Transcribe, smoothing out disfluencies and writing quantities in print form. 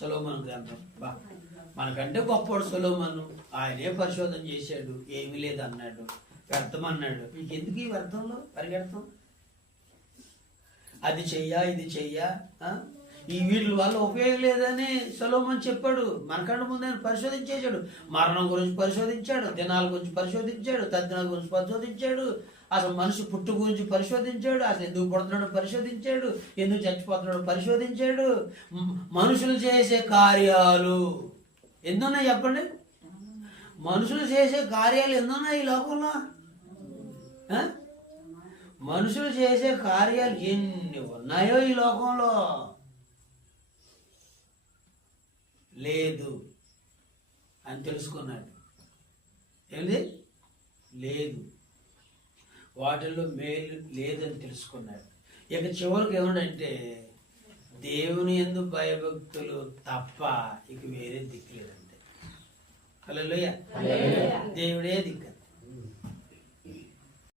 సొలొమోను గ్రంథం. మనకంటే గొప్పవాడు సొలొమోను. ఆయనే పరిశోధన చేశాడు, ఏమీ లేదన్నాడు, వ్యర్థం అన్నాడు. మీకు ఎందుకు ఈ వ్యర్థంలో పరిగెడతాం? అది చెయ్యా ఇది చెయ్యా, ఈ వీటి వల్ల ఉపయోగం లేదని సొలొమోను చెప్పాడు. మనకంటే ముందు ఆయన పరిశోధించేశాడు. మరణం గురించి పరిశోధించాడు, దినాల గురించి పరిశోధించాడు, తద్దినాల గురించి పరిశోధించాడు, అసలు మనిషి పుట్టు గురించి పరిశోధించాడు, అసలు ఎందుకు పుడుతున్నాడో పరిశోధించాడు, ఎందుకు చచ్చిపోతున్నాడో పరిశోధించాడు. మనుషులు చేసే కార్యాలు ఎన్నున్నాయి చెప్పండి? మనుషులు చేసే కార్యాలు ఎన్నున్నాయి ఈ లోకంలో? మనుషులు చేసే కార్యాలు ఎన్ని ఉన్నాయో ఈ లోకంలో. లేదు అని తెలుసుకున్నాడు. ఏంది? లేదు, వాటిల్లో మేలు లేదని తెలుసుకున్నాడు. ఇక చివరికి ఏమంటే దేవుని యందు భయభక్తులు తప్ప ఇక వేరే దిక్కు లేదంటే. హల్లెలూయా. దేవుడే దిక్కు.